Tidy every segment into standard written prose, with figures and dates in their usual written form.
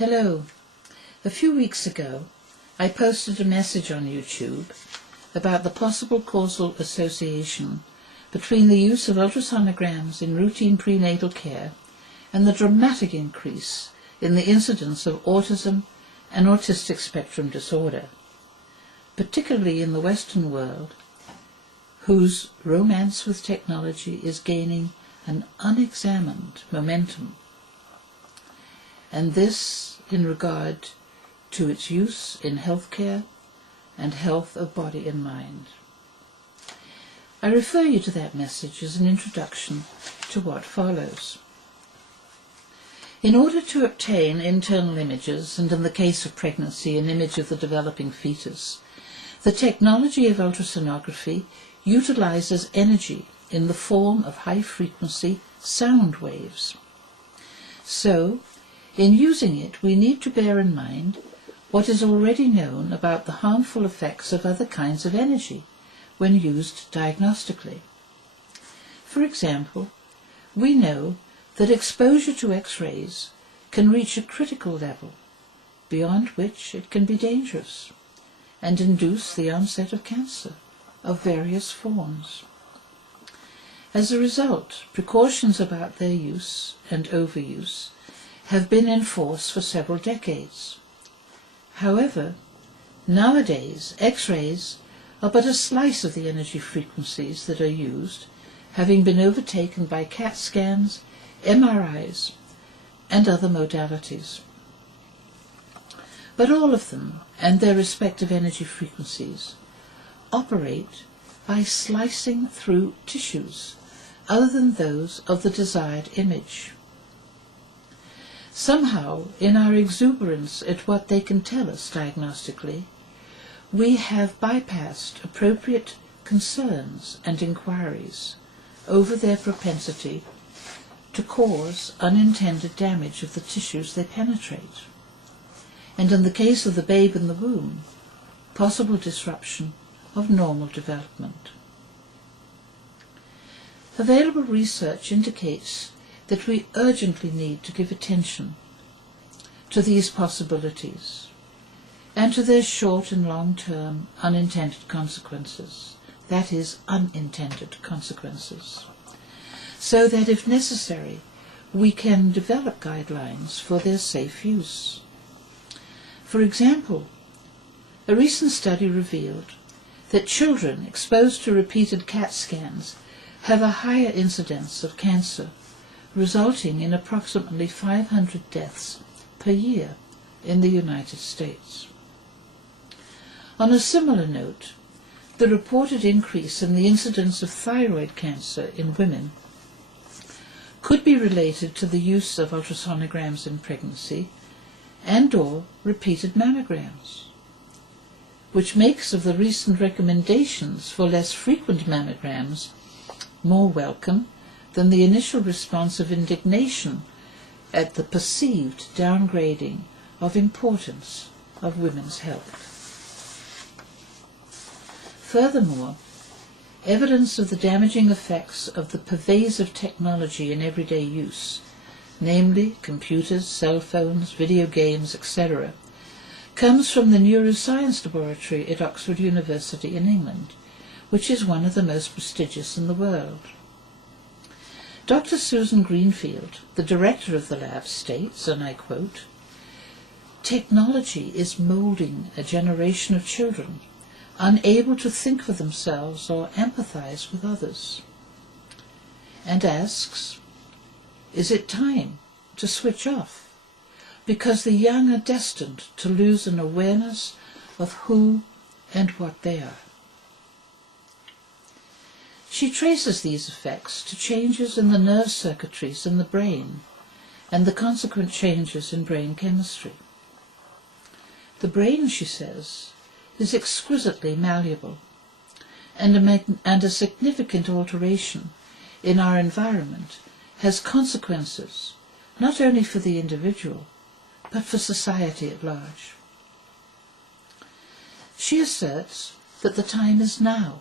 Hello. A few weeks ago, I posted a message on YouTube about the possible causal association between the use of ultrasonograms in routine prenatal care and the dramatic increase in the incidence of autism and autistic spectrum disorder, particularly in the Western world, whose romance with technology is gaining an unexamined momentum, and this in regard to its use in healthcare and health of body and mind. I refer you to that message as an introduction to what follows. In order to obtain internal images, and in the case of pregnancy, an image of the developing fetus, the technology of ultrasonography utilizes energy in the form of high-frequency sound waves. So, in using it, we need to bear in mind what is already known about the harmful effects of other kinds of energy when used diagnostically. For example, we know that exposure to X-rays can reach a critical level, beyond which it can be dangerous, and induce the onset of cancer of various forms. As a result, precautions about their use and overuse have been in force for several decades. However, nowadays X-rays are but a slice of the energy frequencies that are used, having been overtaken by CAT scans, MRIs, and other modalities. But all of them, and their respective energy frequencies, operate by slicing through tissues other than those of the desired image. Somehow, in our exuberance at what they can tell us diagnostically, we have bypassed appropriate concerns and inquiries over their propensity to cause unintended damage of the tissues they penetrate, and in the case of the babe in the womb, possible disruption of normal development. Available research indicates that we urgently need to give attention to these possibilities and to their short and long-term unintended consequences, that is, unintended consequences, so that if necessary we can develop guidelines for their safe use. For example, a recent study revealed that children exposed to repeated CAT scans have a higher incidence of cancer, resulting in approximately 500 deaths per year in the United States. On a similar note, the reported increase in the incidence of thyroid cancer in women could be related to the use of ultrasonograms in pregnancy and/or repeated mammograms, which makes of the recent recommendations for less frequent mammograms more welcome than the initial response of indignation at the perceived downgrading of importance of women's health. Furthermore, evidence of the damaging effects of the pervasive technology in everyday use, namely computers, cell phones, video games, etc., comes from the Neuroscience Laboratory at Oxford University in England, which is one of the most prestigious in the world. Dr. Susan Greenfield, the director of the lab, states, and I quote, "Technology is molding a generation of children unable to think for themselves or empathize with others," and asks, "Is it time to switch off? Because the young are destined to lose an awareness of who and what they are." She traces these effects to changes in the nerve circuitries in the brain and the consequent changes in brain chemistry. The brain, she says, is exquisitely malleable, and a significant alteration in our environment has consequences not only for the individual, but for society at large. She asserts that the time is now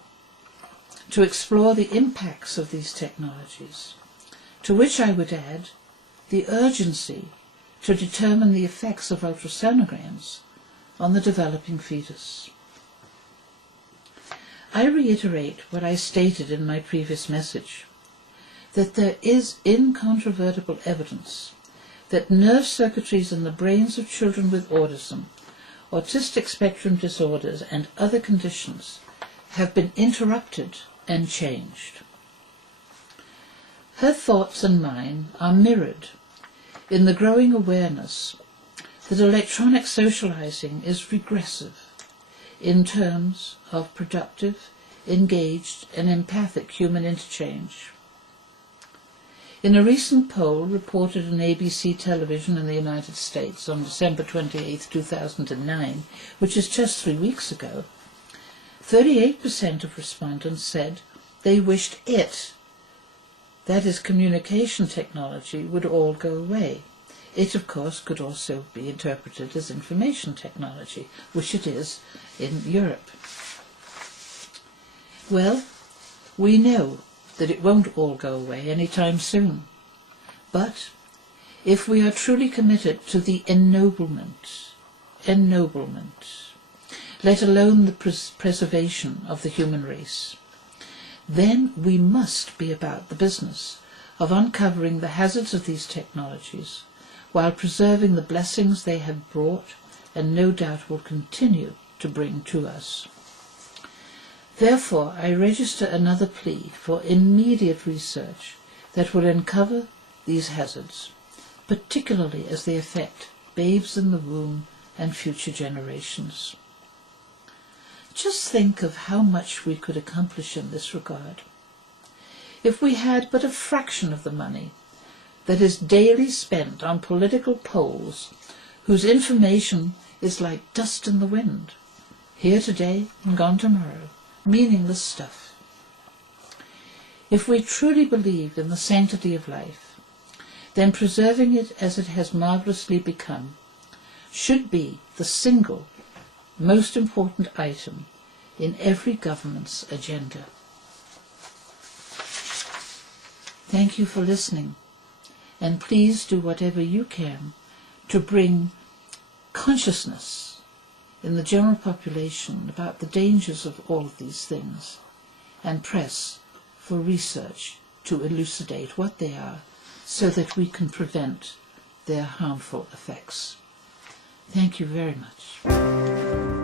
to explore the impacts of these technologies, to which I would add the urgency to determine the effects of ultrasonograms on the developing fetus. I reiterate what I stated in my previous message, that there is incontrovertible evidence that nerve circuitries in the brains of children with autism, autistic spectrum disorders, and other conditions have been interrupted and changed. Her thoughts and mine are mirrored in the growing awareness that electronic socializing is regressive in terms of productive, engaged, and empathic human interchange. In a recent poll reported on ABC television in the United States on December 28, 2009, which is just 3 weeks ago, 38% of respondents said they wished that is communication technology, would all go away. It, of course, could also be interpreted as information technology, which it is in Europe. Well, we know that it won't all go away anytime soon. But if we are truly committed to the ennoblement, let alone the preservation of the human race, then we must be about the business of uncovering the hazards of these technologies while preserving the blessings they have brought and no doubt will continue to bring to us. Therefore, I register another plea for immediate research that will uncover these hazards, particularly as they affect babes in the womb and future generations. Just think of how much we could accomplish in this regard if we had but a fraction of the money that is daily spent on political polls whose information is like dust in the wind, here today and gone tomorrow, meaningless stuff. If we truly believed in the sanctity of life, then preserving it as it has marvellously become should be the single most important item in every government's agenda. Thank you for listening, and please do whatever you can to bring consciousness in the general population about the dangers of all of these things, and press for research to elucidate what they are so that we can prevent their harmful effects. Thank you very much.